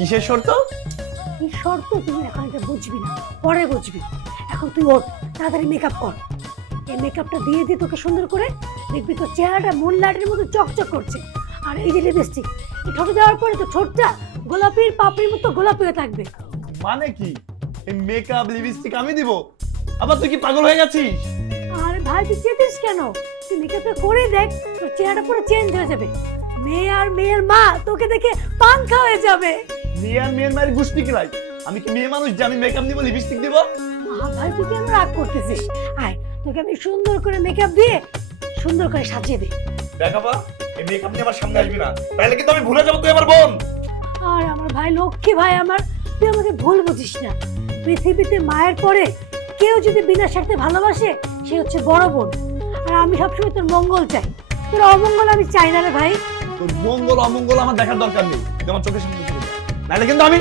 কিসের শর্ত? কি শর্ত তুই এখন এটা বুঝবি না, পরে বুঝবি। এখন তুই ওঠ, তাড়াতাড়ি মেকআপ কর। এই মেকআপটা দিয়ে দিয়ে তোকে সুন্দর করে দেখবি তোর চেহারাটা মুন লাইটের মতো চকচক করছে। আর এই যে লিপস্টিক, এই ঠোঁটে দেওয়ার পরে তো ঠোঁটটা গোলাপির পাপড়ির মতো গোলাপি হয়ে থাকবে। মানে কি এই মেকআপ লিপস্টিক আমি দিব? আবার তুই কি পাগল হয়ে গেছিস? আরে ভাই তুই চেতিস কেন? তুই মেকআপটা করে দেখ, তোর চেহারাটা পুরো চেঞ্জ হয়ে যাবে। মেয়ে আর মেয়ের মা তোকে দেখে পাঙ্খা হয়ে যাবে। মেয়ের মায়ের গুষ্টি কিলাই? আমি কি মেয়ে মানুষ যে আমি মেকআপ দিব লিপস্টিক দিব? ভাই তুই কেন রাগ করতেছিস? আয় তোকে আমি সুন্দর করে মেকআপ দিয়ে সুন্দর করে সাজিয়ে দিই। দেখাবা এই মেকআপ নিয়ে আমার সামনে আসবি না, তাহলে কিন্তু আমি ভুলে যাবো তুই আমার বোন। আর আমার ভাই লক্ষ্মী ভাই আমার, তুই আমাকে ভুল বুঝিস না। পৃথিবীতে মায়ের পরে কেউ যদি বিনা স্বার্থে ভালোবাসে সে হচ্ছে বড় বোন। আর আমি সবসময় তোর মঙ্গল চাই, তোর অমঙ্গল আমি চাই না রে ভাই। তোর মঙ্গল অমঙ্গল আমার দেখার দরকার নেই, তুই আমার চোখের সামনে চলে যা, নাহলে কিন্তু আমি